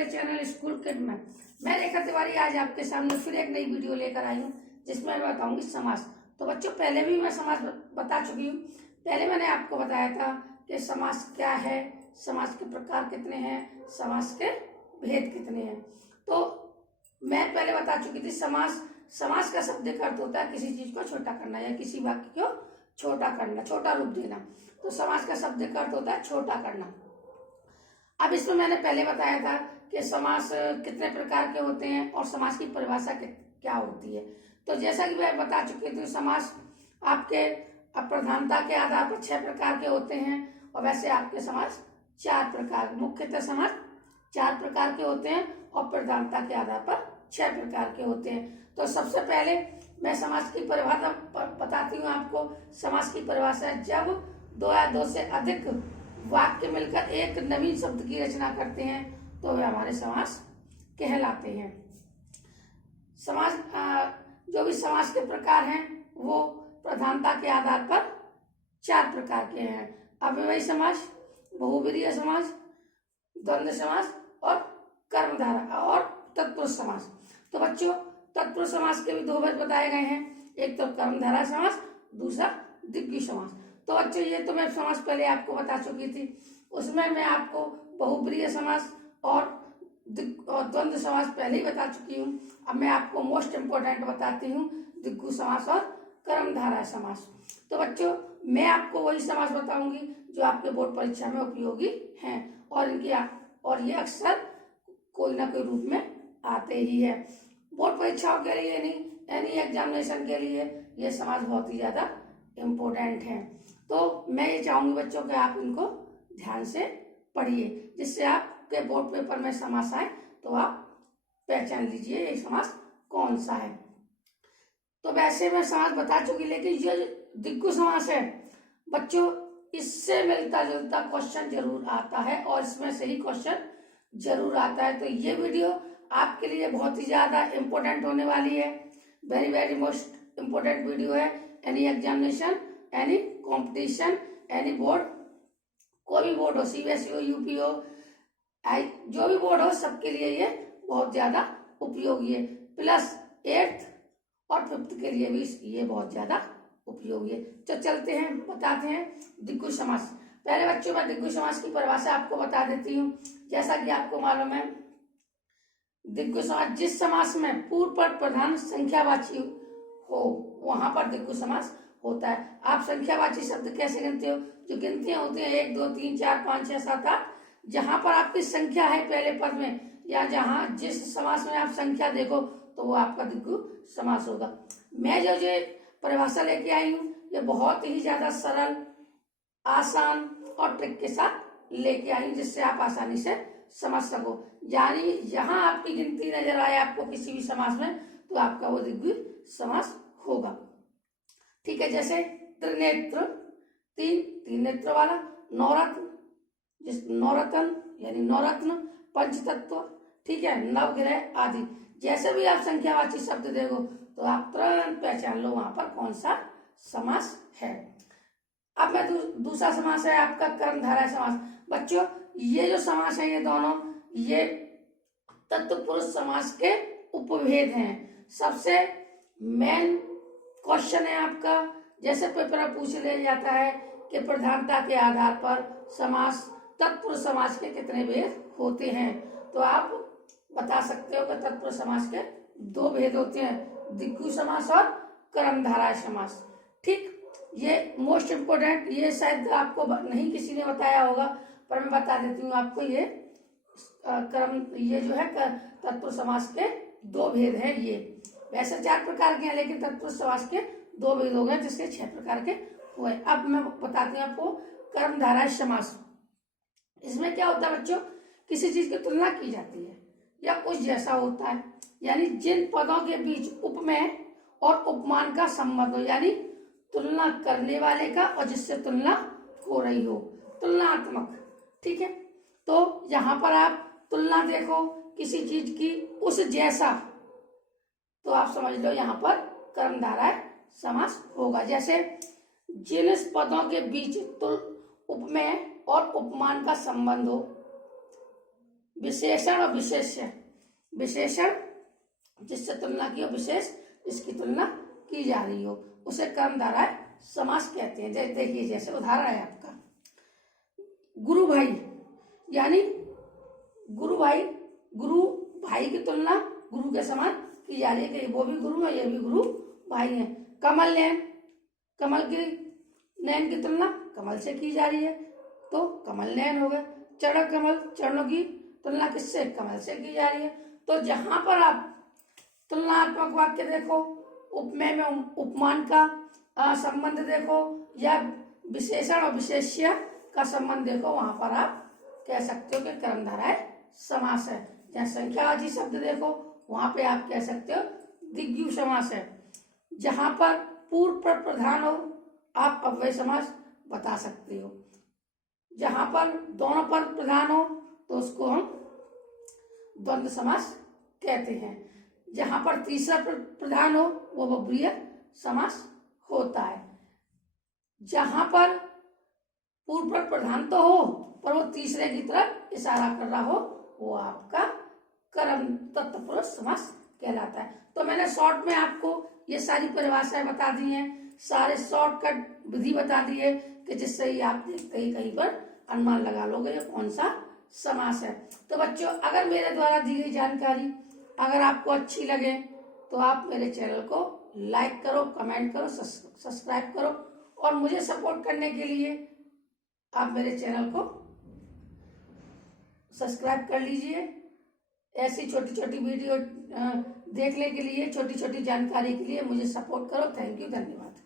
मेरे channel school kid में। मैं रेखा तिवारी आज आपके सामने फिर एक नई वीडियो लेकर आई हूँ जिसमें मैं बताऊंगी समास। तो बच्चों पहले भी मैं समास बता चुकी हूँ। पहले मैंने आपको बताया था कि समास क्या है, समास के प्रकार कितने हैं, समास के भेद कितने हैं। तो मैं पहले बता चुकी थी समास का शब्दिक अर्थ होता है किसी चीज को छोटा करना या किसी वाक्य को छोटा करना, छोटा रूप देना। तो समास का शब्दिक अर्थ होता है छोटा करना। अब इसमें मैंने पहले बताया था कि समास कितने प्रकार के होते हैं और समास की परिभाषा क्या होती है। तो जैसा कि मैं बता चुकी थी, समास आपके प्रधानता के आधार पर 6 प्रकार के होते हैं और वैसे आपके समास 4 प्रकार, मुख्यतः समास 4 प्रकार के होते हैं और प्रधानता के आधार पर 6 प्रकार के होते हैं। तो सबसे पहले मैं समास की परिभाषा बताती हूँ आपको। समास की परिभाषा जब 2 या 2 से अधिक वाक्य मिलकर एक नवीन शब्द की रचना करते हैं तो वे हमारे समास कहलाते हैं। समास जो भी समास के प्रकार हैं वो प्रधानता के आधार पर 4 प्रकार के हैं। अव्ययी समास, बहुब्रीहि समास, द्वंद्व समास और कर्मधारय और तत्पुरुष समास। तो बच्चों तत्पुरुष समास के भी 2 भेद बताए गए हैं, एक तो कर्मधारय समास, दूसरा द्विगु समास। तो बच्चों ये तो मैं समास पहले आपको बता चुकी थी। उसमें मैं आपको बहुब्रीहि समास और द्वंद्व समास पहले ही बता चुकी हूँ। अब मैं आपको मोस्ट इम्पोर्टेंट बताती हूँ, द्विगु समास और कर्मधारय समास। तो बच्चों मैं आपको वही समास बताऊंगी जो आपके बोर्ड परीक्षा में उपयोगी हैं और ये अक्सर कोई ना कोई रूप में आते ही है। बोर्ड परीक्षाओं के लिए नहीं, एनी एग्जामिनेशन के लिए ये समास बहुत ही ज्यादा इम्पोर्टेंट है। तो मैं ये चाहूंगी बच्चों कि आप इनको ध्यान से पढ़िए, जिससे आपके बोर्ड पेपर में समास आए तो आप पहचान लीजिए ये समास कौन सा है। तो वैसे मैं समास बता चुकी, लेकिन ये द्विगु समास है बच्चों, इससे मिलता जुलता क्वेश्चन जरूर आता है और इसमें से ही क्वेश्चन जरूर आता है। तो ये वीडियो आपके लिए बहुत ही ज्यादा इम्पोर्टेंट होने वाली है। वेरी मोस्ट इम्पोर्टेंट वीडियो है। Any examination, any competition, any board, कोई भी बोर्ड हो, सीबीएसई हो, यूपी हो, जो भी बोर्ड हो, सबके लिए ये बहुत ज्यादा उपयोगी है। प्लस 8th और 5th के लिए भी ये बहुत ज्यादा उपयोगी है। तो चलते हैं, बताते हैं द्विगु समास। पहले बच्चों मैं द्विगु समास की परिभाषा आपको बता देती हूँ। जैसा कि आपको मालूम है, द्विगु समास जिस समास में पूर्व पर प्रधान संख्यावाची हो वहां पर द्विगु समास होता है। आप संख्यावाची शब्द कैसे गिनते हो? जो गिनतियां होती हैं 1 2 3 4 5 6 7 8, जहां पर आपकी संख्या है पहले पद में या जहां जिस समास में आप संख्या देखो तो वो आपका द्विगु समास होगा। मैं जो परिभाषा लेके आई हूँ ये बहुत ही ज्यादा सरल, आसान और ट्रिक के साथ लेके आई हूँ, जिससे आप आसानी से समझ सको। यानी जहां आपकी गिनती नजर आए आपको किसी भी समास में तो आपका वो द्विगु समास होगा। ठीक है, जैसे त्रिनेत्र, 3 नेत्र वाला, नौरत्न यानी नवरत्न, पंचतत्व, ठीक है, नवग्रह आदि। जैसे भी आप संख्यावाची शब्द देखो तो आप तुरंत पहचान लो वहां पर कौन सा समास है। अब मैं दूसरा समास है आपका कर्मधारय समास। बच्चों ये जो समास है ये दोनों ये तत्पुरुष समास के उपभेद हैं। सबसे मेन क्वेश्चन है आपका, जैसे पेपर में पूछ लिया जाता है कि प्रधानता के आधार पर समास तत्पुरुष समास के कितने भेद होते हैं, तो आप बता सकते हो कि तत्पुरुष समास के 2 भेद होते हैं, द्विगु समास और कर्मधारय समास। ठीक, ये मोस्ट इम्पोर्टेंट, ये शायद आपको नहीं किसी ने बताया होगा पर मैं बता देती हूँ आपको। ये जो है तत्पुरुष समास के 2 भेद हैं। ये वैसे 4 प्रकार के हैं लेकिन तत्पुरुष समास के 2 भेद हो गए जिसके 6 प्रकार के हुए। अब मैं बताती हूँ आपको कर्मधारय समास। इसमें क्या होता है बच्चों, किसी चीज की तुलना की जाती है या उस जैसा होता है, यानी जिन पदों के बीच उपमेय और उपमान का संबंध हो, यानी तुलना करने वाले का और जिससे तुलना हो रही हो, तुलनात्मक। ठीक है, तो यहाँ पर आप तुलना देखो किसी चीज की उस जैसा, तो आप समझ लो यहाँ पर कर्मधारय समास होगा। जैसे जिन पदों के बीच उपमेय और उपमान का संबंध हो, विशेषण और विशेष्य। विशेषण जिससे तुलना की हो, विशेष जिसकी तुलना की जा रही हो, उसे कर्मधारय समास कहते हैं। जैसे देखिए, जैसे उदाहरण है आपका गुरु भाई, यानी गुरु भाई, गुरु भाई की तुलना गुरु के समान की जा रही है कि वो भी गुरु है, ये भी गुरु भाई है। कमल नयन, कमल की नयन की तुलना कमल से की जा रही है, तो कमल नयन हो गए। चरण कमल, चरणों की तुलना किससे? कमल से की जा रही है। तो जहां पर आप तुलनात्मक वाक्य देखो, उपमेय में उपमान का संबंध देखो, या विशेषण और विशेष्य का संबंध देखो, वहां पर आप कह सकते हो कि कर्मधारय समास है। जहाँ संख्यावाची शब्द देखो, वहां पे आप कह सकते हो द्विगु समास है। जहां पर पूर्व पर प्रधान हो, आप अव्यय समास बता सकते हो। जहां पर दोनों पर प्रधान हो, तो उसको हम द्वंद्व समास कहते हैं। जहां पर तीसरा प्रधान हो, वो बहुब्रीहि समास होता है। जहां पर पूर्व पर प्रधान तो हो, पर वो तीसरे की तरफ इशारा कर रहा हो, वो आपका कर्म तत्पुरुष समास कहलाता है। तो मैंने शॉर्ट में आपको ये सारी परिभाषाएं बता दी हैं, सारे शॉर्टकट विधि बता दी है कि जिससे ही आप देखते ही कहीं पर अनुमान लगा लोगे ये कौन सा समास है। तो बच्चों, अगर मेरे द्वारा दी गई जानकारी अगर आपको अच्छी लगे तो आप मेरे चैनल को लाइक करो, कमेंट करो, सब्सक्राइब करो, और मुझे सपोर्ट करने के लिए आप मेरे चैनल को सब्सक्राइब कर लीजिए। ऐसी छोटी छोटी वीडियो देखने के लिए, छोटी छोटी जानकारी के लिए मुझे सपोर्ट करो। थैंक यू, धन्यवाद।